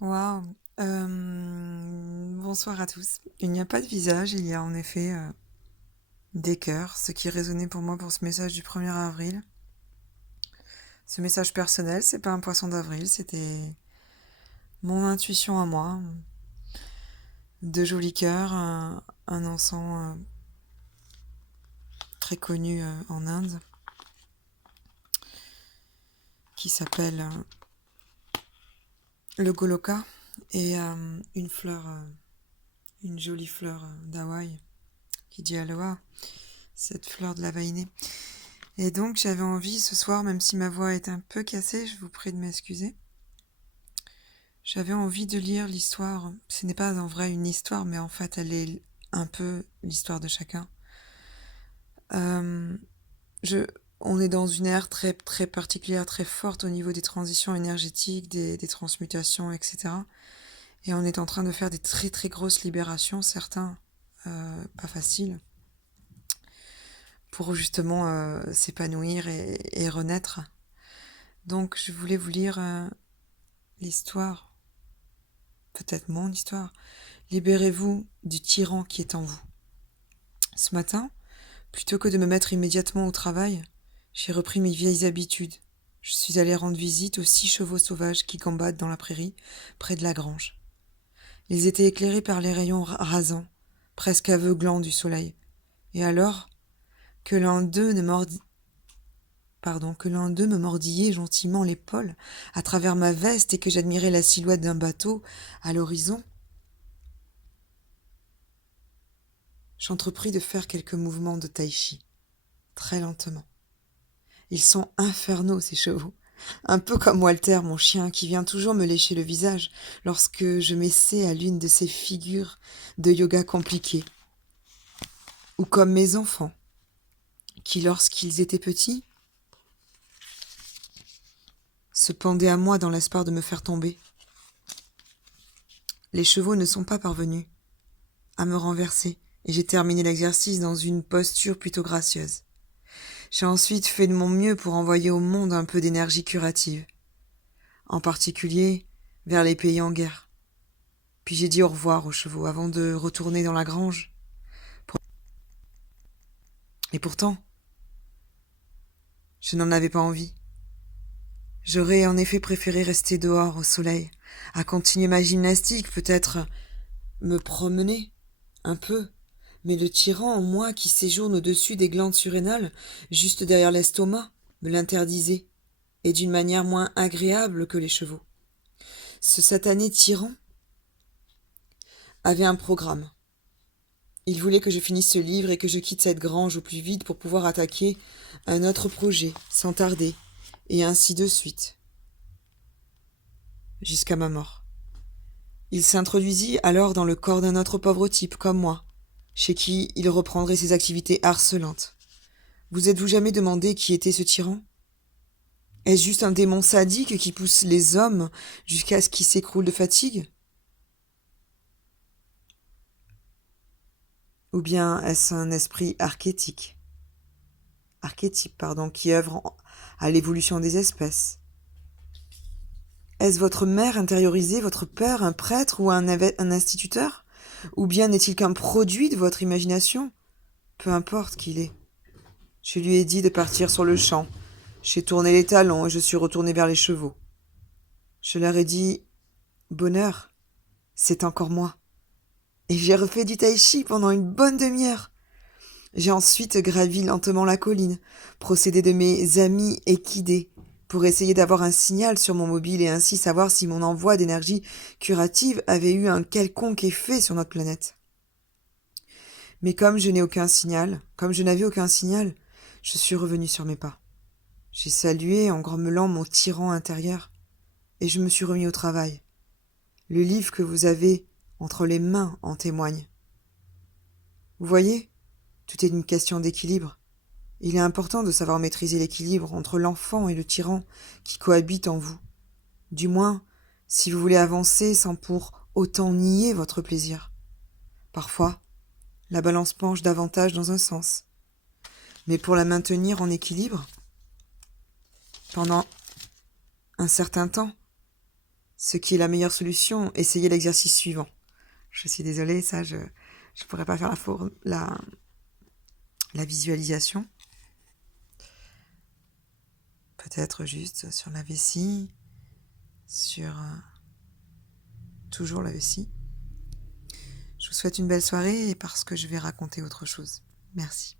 Waouh! Bonsoir à tous. Il n'y a pas de visage, il y a en effet, des cœurs, ce qui résonnait pour moi pour ce message du 1er avril. Ce message personnel, c'est pas un poisson d'avril, c'était mon intuition à moi. De jolis cœurs, un encens, très connu, en Inde qui s'appelle, le goloka et une fleur, une jolie fleur, d'Hawaï qui dit aloha, cette fleur de la vainée. Et donc j'avais envie ce soir, même si ma voix est un peu cassée, je vous prie de m'excuser, j'avais envie de lire l'histoire. Ce n'est pas en vrai une histoire, mais en fait elle est un peu l'histoire de chacun. Euh, je, on est dans une ère très, très particulière, très forte au niveau des transitions énergétiques, des transmutations, etc. Et on est en train de faire des très très grosses libérations, certains pas faciles, pour justement s'épanouir et renaître. Donc je voulais vous lire l'histoire, peut-être mon histoire. Libérez-vous du tyran qui est en vous. Ce matin, plutôt que de me mettre immédiatement au travail, j'ai repris mes vieilles habitudes. Je suis allé rendre visite aux 6 chevaux sauvages qui gambadent dans la prairie, près de la grange. Ils étaient éclairés par les rayons rasants, presque aveuglants du soleil. Et alors, que l'un d'eux ne mordit... que l'un d'eux me mordillait gentiment l'épaule à travers ma veste et que j'admirais la silhouette d'un bateau à l'horizon, j'entrepris de faire quelques mouvements de tai chi, très lentement. Ils sont infernaux, ces chevaux. Un peu comme Walter, mon chien, qui vient toujours me lécher le visage lorsque je m'essaie à l'une de ces figures de yoga compliquées. Ou comme mes enfants, qui, lorsqu'ils étaient petits, se pendaient à moi dans l'espoir de me faire tomber. Les chevaux ne sont pas parvenus à me renverser, et j'ai terminé l'exercice dans une posture plutôt gracieuse. J'ai ensuite fait de mon mieux pour envoyer au monde un peu d'énergie curative, en particulier vers les pays en guerre. Puis j'ai dit au revoir aux chevaux avant de retourner dans la grange. Et pourtant, je n'en avais pas envie. J'aurais en effet préféré rester dehors au soleil, à continuer ma gymnastique, peut-être me promener un peu. Mais le tyran en moi qui séjourne au-dessus des glandes surrénales, juste derrière l'estomac, me l'interdisait, et d'une manière moins agréable que les chevaux. Ce satané tyran avait un programme. Il voulait que je finisse ce livre et que je quitte cette grange au plus vite pour pouvoir attaquer un autre projet, sans tarder, et ainsi de suite, jusqu'à ma mort. Il s'introduisit alors dans le corps d'un autre pauvre type comme moi, chez qui il reprendrait ses activités harcelantes. Vous êtes-vous jamais demandé qui était ce tyran ? Est-ce juste un démon sadique qui pousse les hommes jusqu'à ce qu'ils s'écroulent de fatigue ? Ou bien est-ce un esprit archétype, qui œuvre à l'évolution des espèces ? Est-ce votre mère intériorisée, votre père, un prêtre ou un instituteur ? Ou bien n'est-il qu'un produit de votre imagination ? Peu importe qui il est. Je lui ai dit de partir sur le champ. J'ai tourné les talons et je suis retourné vers les chevaux. Je leur ai dit « Bonheur, c'est encore moi ». Et j'ai refait du tai chi pendant une bonne demi-heure. J'ai ensuite gravi lentement la colline, procédé de mes amis équidés, pour essayer d'avoir un signal sur mon mobile et ainsi savoir si mon envoi d'énergie curative avait eu un quelconque effet sur notre planète. Mais comme je n'avais aucun signal, je suis revenu sur mes pas. J'ai salué en grommelant mon tyran intérieur, et je me suis remis au travail. Le livre que vous avez entre les mains en témoigne. Vous voyez, tout est une question d'équilibre. Il est important de savoir maîtriser l'équilibre entre l'enfant et le tyran qui cohabitent en vous. Du moins, si vous voulez avancer sans pour autant nier votre plaisir. Parfois, la balance penche davantage dans un sens. Mais pour la maintenir en équilibre, pendant un certain temps, ce qui est la meilleure solution, essayez l'exercice suivant. Je suis désolée, ça, je pourrais pas faire la visualisation. Peut-être juste sur la vessie, sur toujours la vessie. Je vous souhaite une belle soirée et parce que je vais raconter autre chose. Merci.